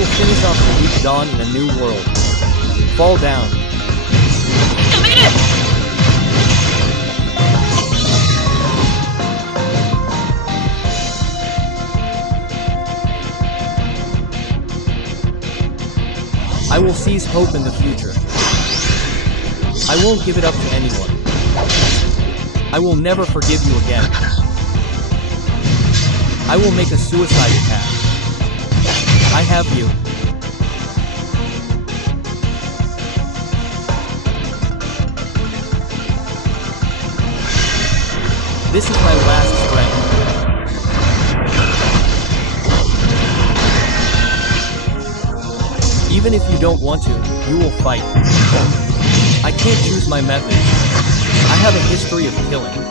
will finish off the weak dawn in a new world. Fall down. I will seize hope in the future. I won't give it up to anyone. I will never forgive you again. I will make a suicide attack. I have you. This is my last strength. Even if you don't want to, you will fight. I can't choose my methods. I have a history of killing.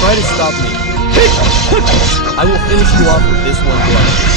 Try to stop me. I will finish you off with this one blow.